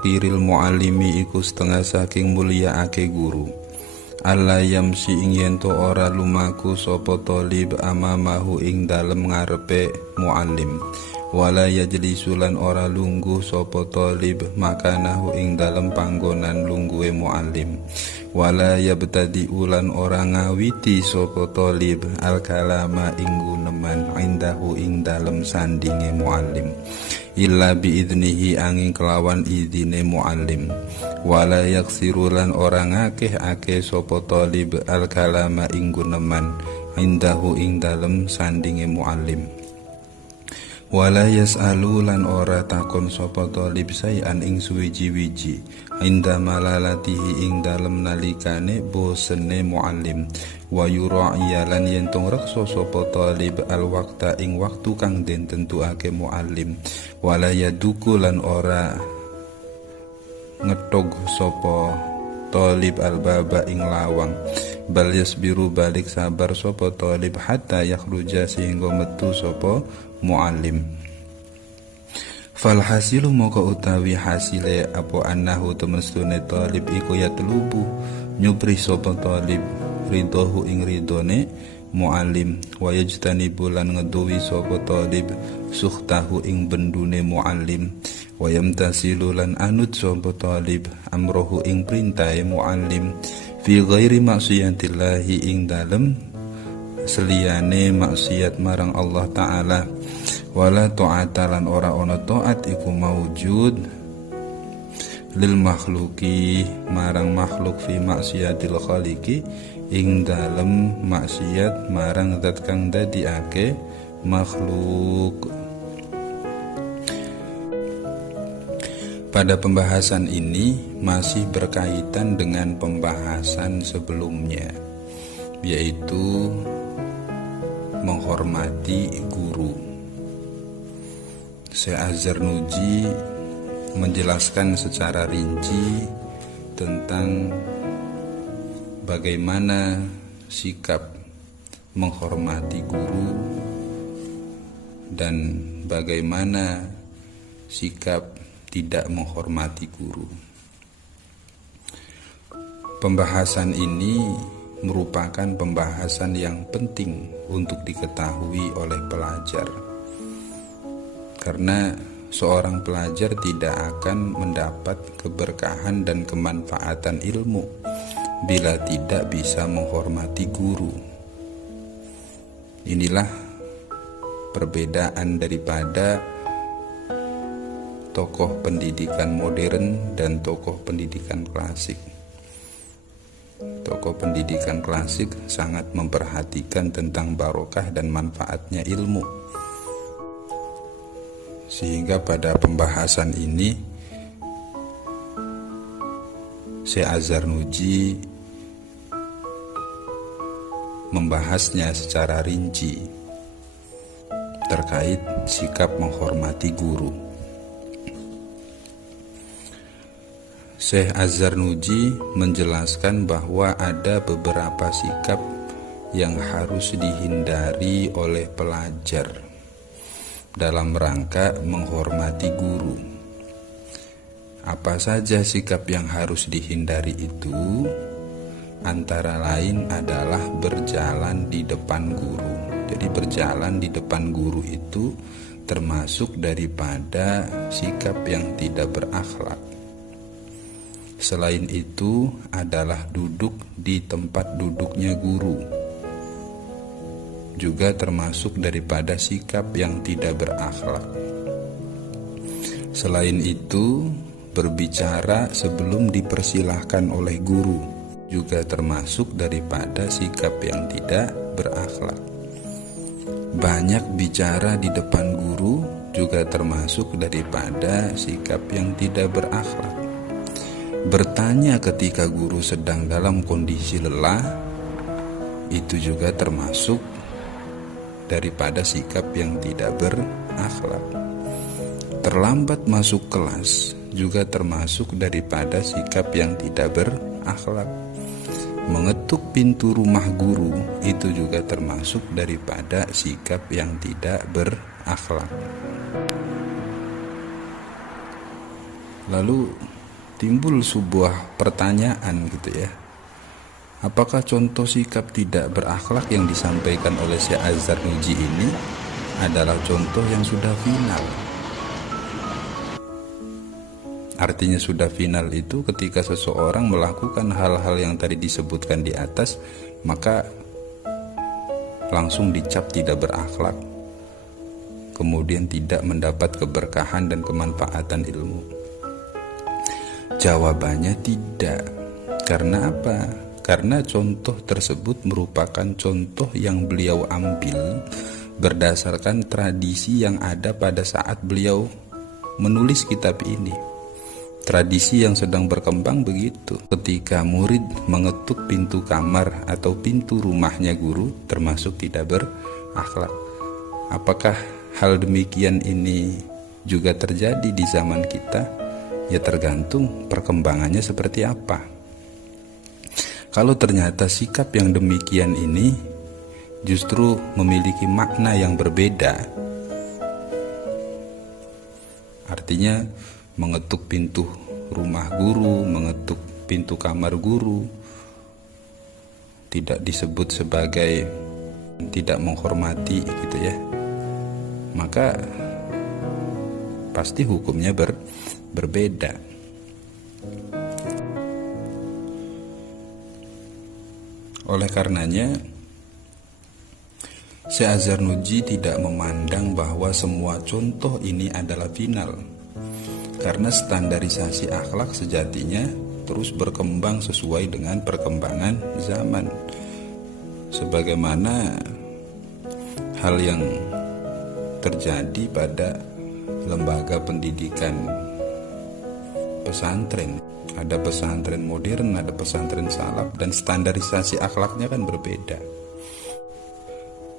tauqiril muallimi iku setengah saking mulia ake guru. Alla yamsi ing yento ora lumaku sapa talib amamahu ing dalem ngarepe muallim. Wala yajlisulan ora lungguh sapa talib makanahu ing dalem panggonan lungguhe muallim. Wala yabtadi ulan ora ngawiti sapa talib al kalama ing guneman indahu ing dalem sandinge muallim. Illa biidnihi angin kelawan idine muallim. Wala yaksirulan orang akeh sapa talib al kalama ing guneman indahu ing dalem sandinge muallim. Wala yas'alulan ora takon sapa talib sayan ing suwiji-wiji inda malalatihi ing dalem nalikane bosene muallim. Wa yura'iyalan yentong reksa sapa talib al waqta ing waktu kang den tentuake muallim. Wala yadukulan ora ngetog sapa talib al baba ing lawang. Bal yasbiru balik sabar sapa talib hatta yakhruja sehingga metu sapa muallim. Fal hasilu moko utawi hasile apa annahu temestune talib iku yatlubu nyupri sapa talib ridahu ing ridone muallim. Wa yajtanibu lan ngeduwi sapa talib sukhtahu ing bendune muallim. Wa yamtasilu lan anut sapa talib amrohu ing perintahe muallim fi ghairi maksiyatillahi ing dalem seliyane maksiat marang Allah Ta'ala. Wala ta'atalan ora ono ta'at iku maujud lil makhluki marang makhluk fi maksiatil khaliqi ing dalem maksiat marang zat kang dadiake makhluk. Pada pembahasan ini masih berkaitan dengan pembahasan sebelumnya, yaitu menghormati guru. Syekh Az-Zarnuji menjelaskan secara rinci tentang bagaimana sikap menghormati guru dan bagaimana sikap tidak menghormati guru. Pembahasan ini merupakan pembahasan yang penting untuk diketahui oleh pelajar, karena seorang pelajar tidak akan mendapat keberkahan dan kemanfaatan ilmu bila tidak bisa menghormati guru. Inilah perbedaan daripada tokoh pendidikan modern dan tokoh pendidikan klasik. Tokoh pendidikan klasik sangat memperhatikan tentang barokah dan manfaatnya ilmu, sehingga pada pembahasan ini Syekh Az-Zarnuji membahasnya secara rinci terkait sikap menghormati guru. Syekh Az-Zarnuji menjelaskan bahwa ada beberapa sikap yang harus dihindari oleh pelajar dalam rangka menghormati guru. Apa saja sikap yang harus dihindari itu? Antara lain adalah berjalan di depan guru. Jadi berjalan di depan guru itu termasuk daripada sikap yang tidak berakhlak. Selain itu adalah duduk di tempat duduknya guru, juga termasuk daripada sikap yang tidak berakhlak. Selain itu, berbicara sebelum dipersilahkan oleh guru juga termasuk daripada sikap yang tidak berakhlak. Banyak bicara di depan guru juga termasuk daripada sikap yang tidak berakhlak. Bertanya ketika guru sedang dalam kondisi lelah, itu juga termasuk daripada sikap yang tidak berakhlak. Terlambat masuk kelas juga termasuk daripada sikap yang tidak berakhlak. Mengetuk pintu rumah guru itu juga termasuk daripada sikap yang tidak berakhlak. Lalu timbul sebuah pertanyaan gitu ya. Apakah contoh sikap tidak berakhlak yang disampaikan oleh Syekh Az-Zarnuji ini adalah contoh yang sudah final? Artinya sudah final itu ketika seseorang melakukan hal-hal yang tadi disebutkan di atas, maka langsung dicap tidak berakhlak, kemudian tidak mendapat keberkahan dan kemanfaatan ilmu. Jawabannya tidak. Karena apa? Karena contoh tersebut merupakan contoh yang beliau ambil berdasarkan tradisi yang ada pada saat beliau menulis kitab ini. Tradisi yang sedang berkembang begitu. Ketika murid mengetuk pintu kamar atau pintu rumahnya guru, termasuk tidak berakhlak. Apakah hal demikian ini juga terjadi di zaman kita? Ya tergantung perkembangannya seperti apa. Kalau ternyata sikap yang demikian ini justru memiliki makna yang berbeda, artinya mengetuk pintu rumah guru, mengetuk pintu kamar guru, tidak disebut sebagai tidak menghormati gitu ya, maka pasti hukumnya berbeda. Oleh karenanya Syekh Az-Zarnuji tidak memandang bahwa semua contoh ini adalah final, karena standarisasi akhlak sejatinya terus berkembang sesuai dengan perkembangan zaman. Sebagaimana hal yang terjadi pada lembaga pendidikan pesantren. Ada pesantren modern, ada pesantren salaf, dan standarisasi akhlaknya kan berbeda.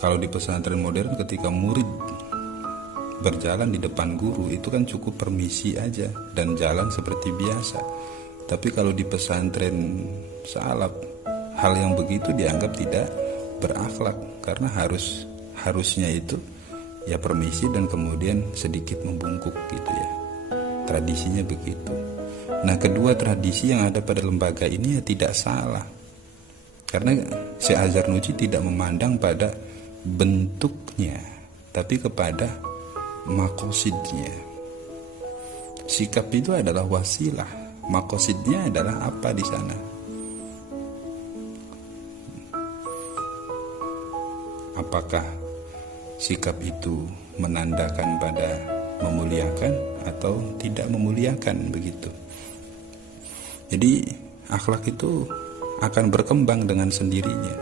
Kalau di pesantren modern ketika murid berjalan di depan guru itu kan cukup permisi aja dan jalan seperti biasa. Tapi kalau di pesantren salaf, hal yang begitu dianggap tidak berakhlak, karena harusnya itu ya permisi dan kemudian sedikit membungkuk gitu ya. Tradisinya begitu. Nah, kedua tradisi yang ada pada lembaga ini ya tidak salah, karena Syekh Az-Zarnuji tidak memandang pada bentuknya, tapi kepada makosidnya. Sikap itu adalah wasilah, makosidnya adalah apa di sana. Apakah sikap itu menandakan pada memuliakan atau tidak memuliakan begitu. Jadi akhlak itu akan berkembang dengan sendirinya.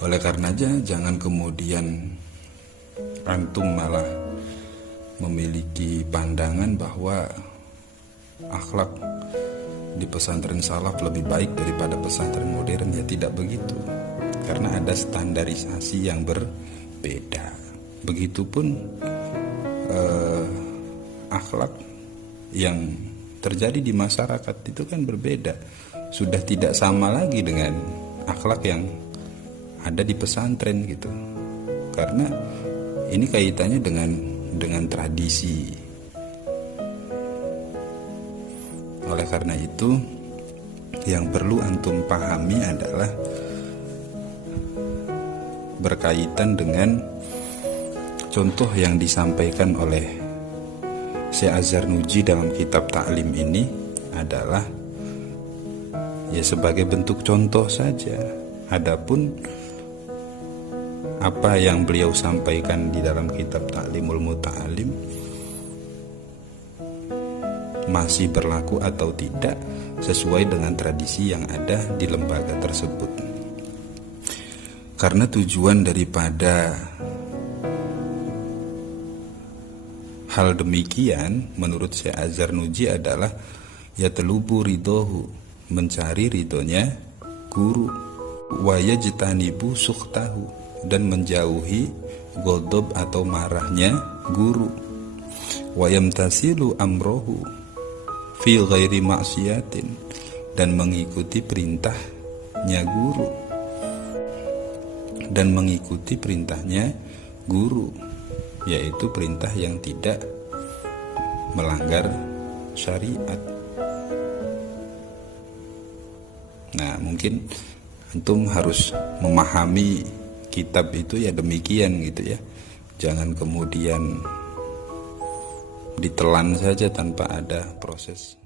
Oleh karenanya jangan kemudian antum malah memiliki pandangan bahwa akhlak di pesantren salaf lebih baik daripada pesantren modern. Ya tidak begitu, karena ada standarisasi yang berbeda. Begitupun akhlak yang terjadi di masyarakat itu kan berbeda, sudah tidak sama lagi dengan akhlak yang ada di pesantren gitu, karena ini kaitannya dengan tradisi. Oleh karena itu yang perlu antum pahami adalah berkaitan dengan contoh yang disampaikan oleh Syekh Az-Zarnuji dalam kitab Ta'lim ini adalah ya sebagai bentuk contoh saja. Adapun apa yang beliau sampaikan di dalam kitab Ta'limul Muta'alim masih berlaku atau tidak sesuai dengan tradisi yang ada di lembaga tersebut. Karena tujuan daripada hal demikian menurut Syekh Az-Zarnuji adalah ya telubu ridohu, mencari ridhonya guru, wa yajtanibu sukhtahu, dan menjauhi godob atau marahnya guru, wa yamtasilu amrohu fi ghairi maksiatin, dan mengikuti perintahnya guru, yaitu perintah yang tidak melanggar syariat. Nah, mungkin antum harus memahami kitab itu ya demikian gitu ya. Jangan kemudian ditelan saja tanpa ada proses.